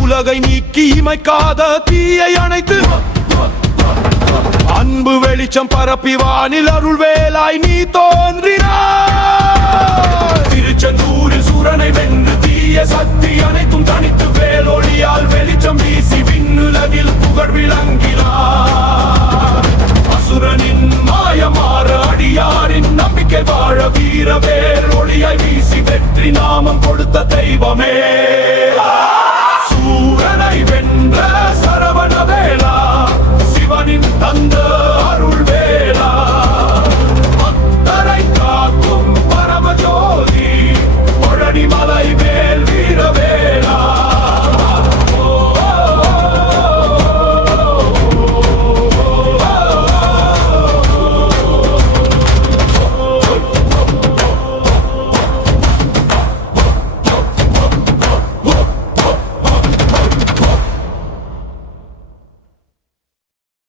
உலகை நீக்கி இமைக்காத தீயை அணைத்து. அன்பு வெளிச்சம் பரப்பி வானில் அருள் வேலாய் நீ தோன்றினார் திருச்செந்தூரில் சூரனை வென்று தீய சக்தி அனைத்தும் தனித்து வேலொழியால் வெளிச்சம் வீசி விண்ணுலகில் புகழ் விளங்கினார் அசுரனின் மாயமாற அடியாரின் நம்பிக்கை வாழ வீரவேல் ஒளியாய் வீசி வெற்றி நாமம் கொடுத்த தெய்வமே.